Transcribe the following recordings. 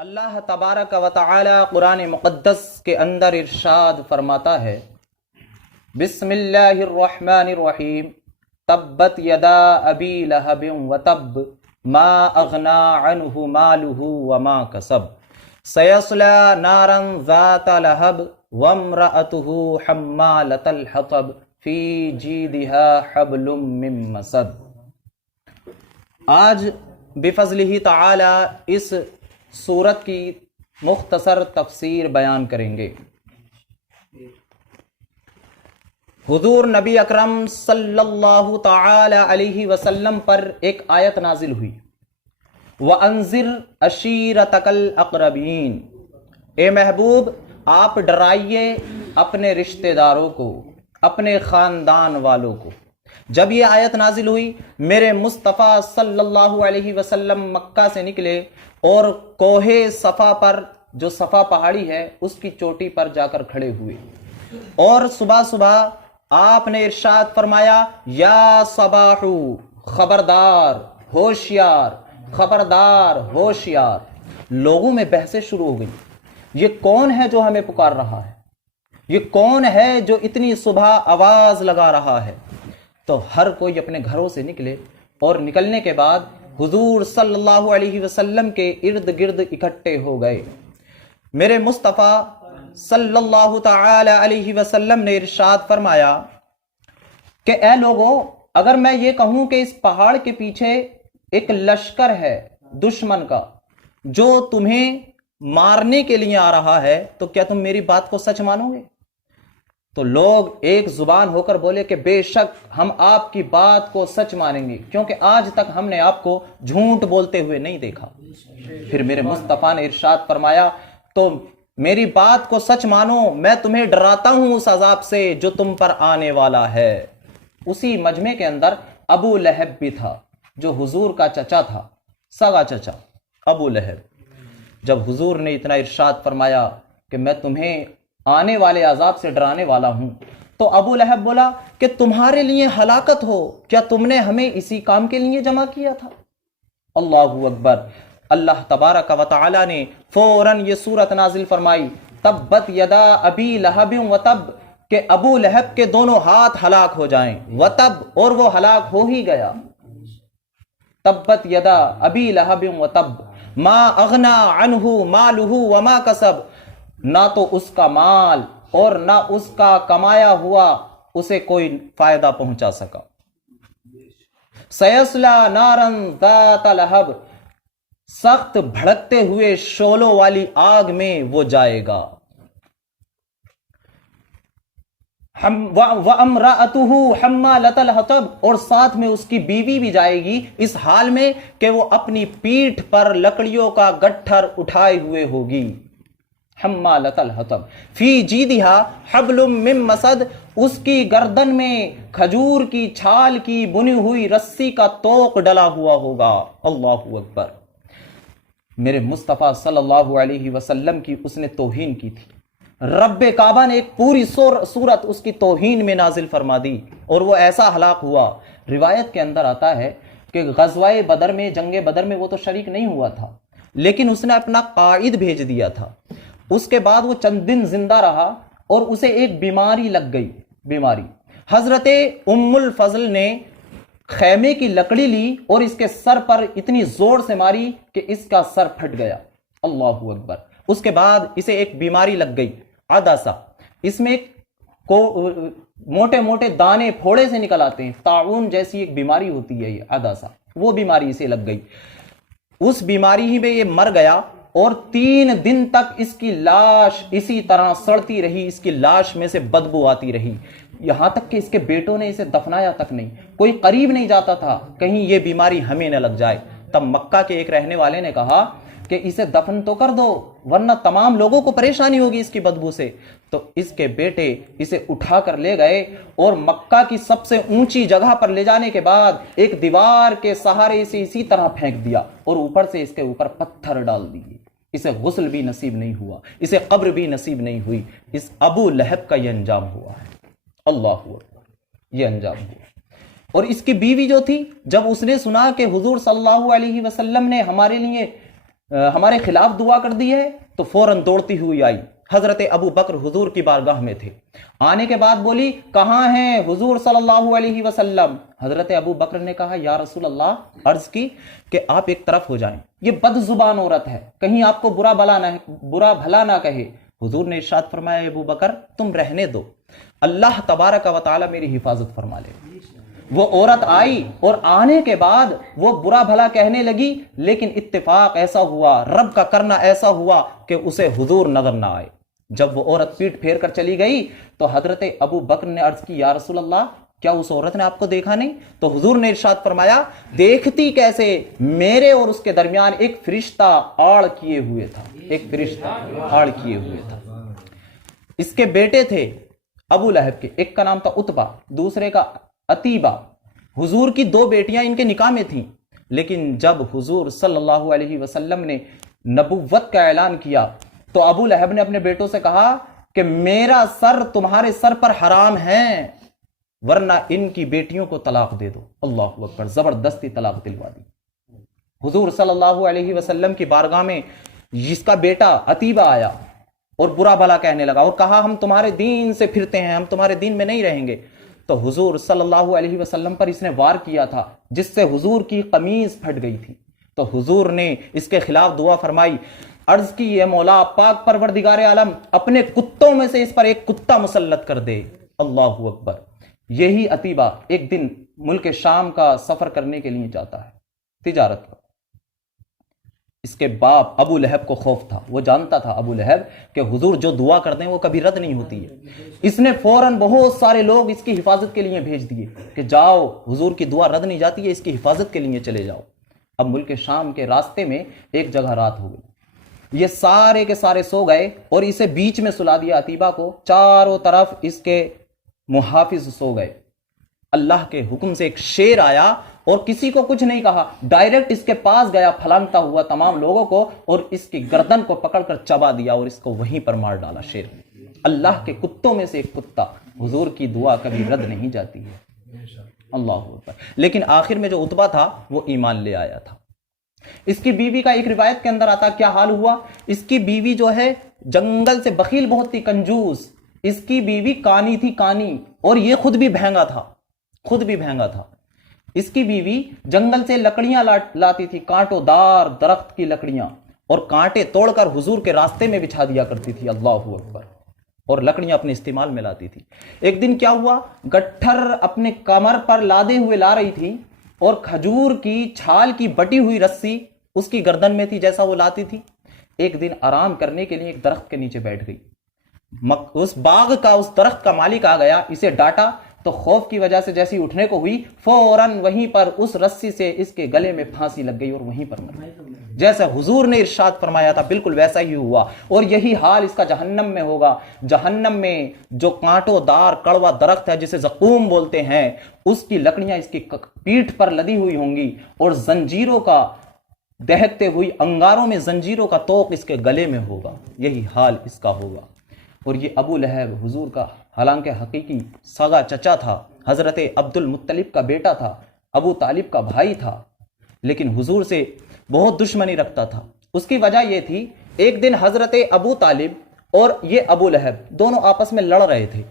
اللہ تبارک و تعالی قرآن مقدس کے اندر ارشاد فرماتا ہے، بسم اللہ الرحمن الرحیم، تبت یدا ابی لہب وتب ما اغنا عنہ مالہ وما کسب سیصلی نارا ذات لہب وامرأتہ حمالۃ الحطب فی جیدہا حبل من مسد۔ آج بفضلہ تعالی اس سورت کی مختصر تفسیر بیان کریں گے۔ حضور نبی اکرم صلی اللہ تعالی علیہ وسلم پر ایک آیت نازل ہوئی، وَأَنذِرْ عَشِيرَتَكَ الْأَقْرَبِينَ، اے محبوب آپ ڈرائیے اپنے رشتہ داروں کو، اپنے خاندان والوں کو۔ جب یہ آیت نازل ہوئی، میرے مصطفیٰ صلی اللہ علیہ وسلم مکہ سے نکلے اور کوہ صفا پر، جو صفا پہاڑی ہے، اس کی چوٹی پر جا کر کھڑے ہوئے، اور صبح صبح آپ نے ارشاد فرمایا، یا صباح، خبردار، ہوشیار، خبردار، ہوشیار۔ لوگوں میں بحثیں شروع ہو گئی، یہ کون ہے جو ہمیں پکار رہا ہے؟ یہ کون ہے جو اتنی صبح آواز لگا رہا ہے؟ تو ہر کوئی اپنے گھروں سے نکلے، اور نکلنے کے بعد حضور صلی اللہ علیہ وسلم کے ارد گرد اکٹھے ہو گئے۔ میرے مصطفیٰ صلی اللہ تعالی علیہ وسلم نے ارشاد فرمایا کہ اے لوگوں، اگر میں یہ کہوں کہ اس پہاڑ کے پیچھے ایک لشکر ہے دشمن کا جو تمہیں مارنے کے لیے آ رہا ہے، تو کیا تم میری بات کو سچ مانو گے؟ تو لوگ ایک زبان ہو کر بولے کہ بے شک ہم آپ کی بات کو سچ مانیں گے، کیونکہ آج تک ہم نے آپ کو جھوٹ بولتے ہوئے نہیں دیکھا۔ پھر میرے مصطفیٰ نے ارشاد فرمایا، تو میری بات کو سچ مانو، میں تمہیں ڈراتا ہوں اس عذاب سے جو تم پر آنے والا ہے۔ اسی مجمع کے اندر ابو لہب بھی تھا، جو حضور کا چچا تھا، سگا چچا ابو لہب۔ جب حضور نے اتنا ارشاد فرمایا کہ میں تمہیں آنے والے عذاب سے ڈرانے والا ہوں، تو ابو لہب بولا کہ تمہارے لیے ہلاکت ہو، کیا تم نے ہمیں اسی کام کے لیے جمع کیا تھا؟ اللہ اکبر۔ اللہ تبارک و تعالی نے فوراً یہ سورت نازل فرمائی، تبت یدا ابی لہب وتب، کہ ابو لہب کے دونوں ہاتھ ہلاک ہو جائیں، وتب، اور وہ ہلاک ہو ہی گیا۔ تبت یدا ابی لہب وتب ما اغنا عنہ مالہ وما کسب، نہ تو اس کا مال اور نہ اس کا کمایا ہوا اسے کوئی فائدہ پہنچا سکا۔ سیصلی نارا ذات لہب، سخت بھڑکتے ہوئے شعلوں والی آگ میں وہ جائے گا۔ وَامْرَأَتُهُ حَمَّالَةَ الْحَطَبِ، اور ساتھ میں اس کی بیوی بھی جائے گی، اس حال میں کہ وہ اپنی پیٹھ پر لکڑیوں کا گٹھر اٹھائے ہوئے ہوگی۔ حمالۃ الحطب فی جیدہا حبل من مسد، اس کی گردن میں کھجور کی چھال کی بنی ہوئی رسی کا توق ڈلا ہوا ہوگا۔ اللہ اکبر۔ میرے مصطفیٰ صلی اللہ علیہ وسلم کی اس نے توہین کی تھی، رب کعبہ نے ایک پوری سورت اس کی توہین میں نازل فرما دی، اور وہ ایسا ہلاک ہوا۔ روایت کے اندر آتا ہے کہ غزوہ بدر میں، جنگ بدر میں وہ تو شریک نہیں ہوا تھا، لیکن اس نے اپنا قائد بھیج دیا تھا۔ اس کے بعد وہ چند دن زندہ رہا اور اسے ایک بیماری لگ گئی۔ بیماری حضرت ام الفضل نے خیمے کی لکڑی لی اور اس کے سر پر اتنی زور سے ماری کہ اس کا سر پھٹ گیا۔ اللہ اکبر۔ اس کے بعد اسے ایک بیماری لگ گئی، عدسہ، اس میں موٹے موٹے دانے پھوڑے سے نکل آتے ہیں، طاعون جیسی ایک بیماری ہوتی ہے یہ عدسہ، وہ بیماری اسے لگ گئی۔ اس بیماری ہی میں یہ مر گیا، اور 3 دن تک اس کی لاش اسی طرح سڑتی رہی، اس کی لاش میں سے بدبو آتی رہی، یہاں تک کہ اس کے بیٹوں نے اسے دفنایا تک نہیں، کوئی قریب نہیں جاتا تھا کہیں یہ بیماری ہمیں نہ لگ جائے۔ تب مکہ کے ایک رہنے والے نے کہا کہ اسے دفن تو کر دو، ورنہ تمام لوگوں کو پریشانی ہوگی اس کی بدبو سے۔ تو اس کے بیٹے اسے اٹھا کر لے گئے اور مکہ کی سب سے اونچی جگہ پر لے جانے کے بعد ایک دیوار کے سہارے اسے اسی طرح پھینک دیا، اور اوپر سے اس کے اوپر پتھر ڈال دیے۔ اسے غسل بھی نصیب نہیں ہوا، اسے قبر بھی نصیب نہیں ہوئی۔ اس ابو لہب کا یہ انجام ہوا ہے۔ اللہ اکبر، یہ انجام ہوا۔ اور اس کی بیوی جو تھی، جب اس نے سنا کہ حضور صلی اللہ علیہ وسلم نے ہمارے لیے ہمارے خلاف دعا کر دی ہے؟ تو فوراً دوڑتی ہوئی آئی. حضرت ابو بکر حضور کی بارگاہ میں تھے. آنے کے بعد بولی کہاں ہیں حضور صلی اللہ علیہ وسلم؟ حضرت ابو بکر نے کہا یا رسول اللہ، عرض کی کہ آپ ایک طرف ہو جائیں، یہ بد زبان عورت ہے، کہیں آپ کو برا بھلا نہ کہے. حضور نے ارشاد فرمایا ابو بکر تم رہنے دو، اللہ تبارک و تعالی میری حفاظت فرما لے. وہ عورت آئی اور آنے کے بعد وہ برا بھلا کہنے لگی، لیکن اتفاق ایسا ہوا، رب کا کرنا ایسا ہوا کہ اسے حضور نظر نہ آئے. جب وہ عورت پیٹ پھیر کر چلی گئی تو حضرت ابو بکر نے عرض کی یا رسول اللہ کیا اس عورت نے آپ کو دیکھا نہیں؟ تو حضور نے ارشاد فرمایا دیکھتی کیسے، میرے اور اس کے درمیان ایک فرشتہ آڑ کیے ہوئے تھا، ایک فرشتہ آڑ کیے ہوئے تھا. اس کے بیٹے تھے ابو لہب کے، ایک کا نام تھا عتبہ، دوسرے کا عتیبہ. حضور کی 2 بیٹیاں ان کے نکاح میں تھیں، لیکن جب حضور صلی اللہ علیہ وسلم نے نبوت کا اعلان کیا تو ابو لہب نے اپنے بیٹوں سے کہا کہ میرا سر تمہارے سر پر حرام ہے، ورنہ ان کی بیٹیوں کو طلاق دے دو. اللہ اکبر، زبردستی طلاق دلوا دی. حضور صلی اللہ علیہ وسلم کی بارگاہ میں جس کا بیٹا عتیبہ آیا اور برا بھلا کہنے لگا اور کہا ہم تمہارے دین سے پھرتے ہیں، ہم تمہارے دین میں نہیں رہیں گے. تو حضور صلی اللہ علیہ وسلم پر اس نے وار کیا تھا جس سے حضور کی قمیض پھٹ گئی تھی. تو حضور نے اس کے خلاف دعا فرمائی، عرض کی اے مولا پاک پروردگار عالم اپنے کتوں میں سے اس پر ایک کتا مسلط کر دے. اللہ اکبر. یہی عتیبہ ایک دن ملک شام کا سفر کرنے کے لیے جاتا ہے، تجارت کا. اس کے باپ ابو لہب کو خوف تھا، وہ جانتا تھا ابو لہب کہ حضور جو دعا کرتے ہیں وہ کبھی رد نہیں ہوتی ہے. اس نے فوراً بہت سارے لوگ اس کی حفاظت کے لیے بھیج دیے کہ جاؤ حضور کی دعا رد نہیں جاتی ہے، اس کی حفاظت کے لیے چلے جاؤ. اب ملک شام کے راستے میں ایک جگہ رات ہو گئی، یہ سارے کے سارے سو گئے اور اسے بیچ میں سلا دیا عتیبہ کو، چاروں طرف اس کے محافظ سو گئے. اللہ کے حکم سے ایک شیر آیا اور کسی کو کچھ نہیں کہا، ڈائریکٹ اس کے پاس گیا پھلانگتا ہوا تمام لوگوں کو اور اس کی گردن کو پکڑ کر چبا دیا اور اس کو وہیں پر مار ڈالا شیر. اللہ کے کتوں میں سے ایک کتا. حضور کی دعا کبھی رد نہیں جاتی ہے. اللہ اکبر. لیکن آخر میں جو عتبہ تھا وہ ایمان لے آیا تھا. اس کی بیوی کا ایک روایت کے اندر آتا کیا حال ہوا، اس کی بیوی جو ہے جنگل سے بخیل بہت تھی، کنجوس. اس کی بیوی کانی تھی، کانی، اور یہ خود بھی بھینگا تھا، خود بھی بھینگا تھا. اس کی بیوی جنگل سے لکڑیاں لاتی تھی، کانٹوں دار درخت کی لکڑیاں، اور کانٹے توڑ کر حضور کے راستے میں بچھا دیا کرتی تھی. اللہ اکبر. اور لکڑیاں اپنے استعمال میں لاتی تھی. ایک دن کیا ہوا، گٹھر اپنے کمر پر لادے ہوئے لا رہی تھی اور کھجور کی چھال کی بٹی ہوئی رسی اس کی گردن میں تھی جیسا وہ لاتی تھی. ایک دن آرام کرنے کے لیے ایک درخت کے نیچے بیٹھ گئی. اس باغ کا اس درخت کا مالک آ گیا، اسے ڈانٹا تو خوف کی وجہ سے جیسی اٹھنے کو ہوئی فوراً وہیں پر اس رسی سے اس کے گلے میں پھانسی لگ گئی اور وہیں پر مر گئی. جیسا حضور نے ارشاد فرمایا تھا بالکل ویسا ہی ہوا. اور یہی حال اس کا جہنم میں ہوگا. جہنم میں جو کانٹوں دار کڑوا درخت ہے جسے زقوم بولتے ہیں، اس کی لکڑیاں اس کی پیٹھ پر لدی ہوئی ہوں گی اور زنجیروں کا دہکتے ہوئی انگاروں میں زنجیروں کا توق اس کے گلے میں ہوگا. یہی حال اس کا ہوگا. اور یہ ابو لہب حضور کا حالانکہ حقیقی سگا چچا تھا، حضرت عبد المطلب کا بیٹا تھا، ابو طالب کا بھائی تھا، لیکن حضور سے بہت دشمنی رکھتا تھا. اس کی وجہ یہ تھی ایک دن حضرت ابو طالب اور یہ ابو لہب دونوں آپس میں لڑ رہے تھے.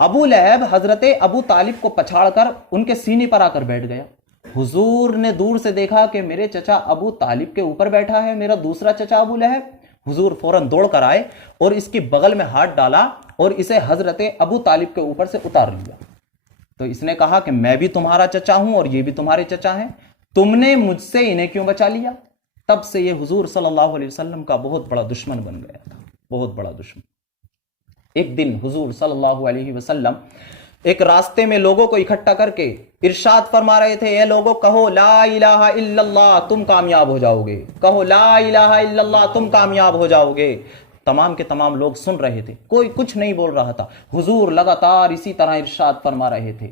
ابو لہب حضرت ابو طالب کو پچھاڑ کر ان کے سینے پر آ کر بیٹھ گیا. حضور نے دور سے دیکھا کہ میرے چچا ابو طالب کے اوپر بیٹھا ہے میرا دوسرا چچا ابو لہب. حضور فوراً دوڑ کر آئے اور اس کی بغل میں ہاتھ ڈالا اور اسے حضرت ابو طالب کے اوپر سے اتار لیا. تو اس نے کہا کہ میں بھی تمہارا چچا ہوں اور یہ بھی تمہارے چچا ہیں، تم نے مجھ سے انہیں کیوں بچا لیا؟ تب سے یہ حضور صلی اللہ علیہ وسلم کا بہت بڑا دشمن بن گیا تھا، بہت بڑا دشمن. ایک دن حضور صلی اللہ علیہ وسلم ایک راستے میں لوگوں کو اکٹھا کر کے ارشاد فرما رہے تھے، اے لوگوں کہو لا الہ الا اللہ تم کامیاب ہو جاؤ گے، کہو لا الہ الا اللہ تم کامیاب ہو جاؤ گے. تمام کے تمام لوگ سن رہے تھے، کوئی کچھ نہیں بول رہا تھا. حضور لگاتار اسی طرح ارشاد فرما رہے تھے.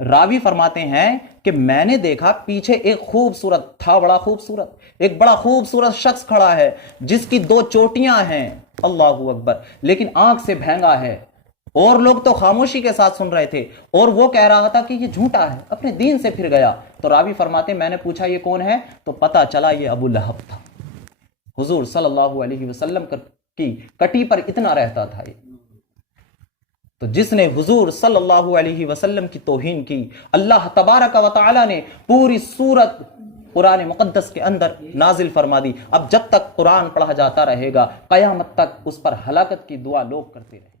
راوی فرماتے ہیں کہ میں نے دیکھا پیچھے ایک خوبصورت تھا، بڑا خوبصورت ایک بڑا خوبصورت شخص کھڑا ہے جس کی 2 چوٹیاں ہیں، اللہ اکبر، لیکن آنکھ سے بھینگا ہے اور لوگ تو خاموشی کے ساتھ سن رہے تھے، اور وہ کہہ رہا تھا کہ یہ جھوٹا ہے، اپنے دین سے پھر گیا۔ تو راوی فرماتے میں نے پوچھا یہ کون ہے، تو پتا چلا یہ ابو لہب تھا۔ حضور صلی اللہ علیہ وسلم کی کٹی پر اتنا رہتا تھا یہ۔ تو جس نے حضور صلی اللہ علیہ وسلم کی توہین کی، اللہ تبارک و تعالی نے پوری سورت قرآن مقدس کے اندر نازل فرما دی۔ اب جب تک قرآن پڑھا جاتا رہے گا، قیامت تک اس پر ہلاکت کی دعا لوگ کرتے رہے۔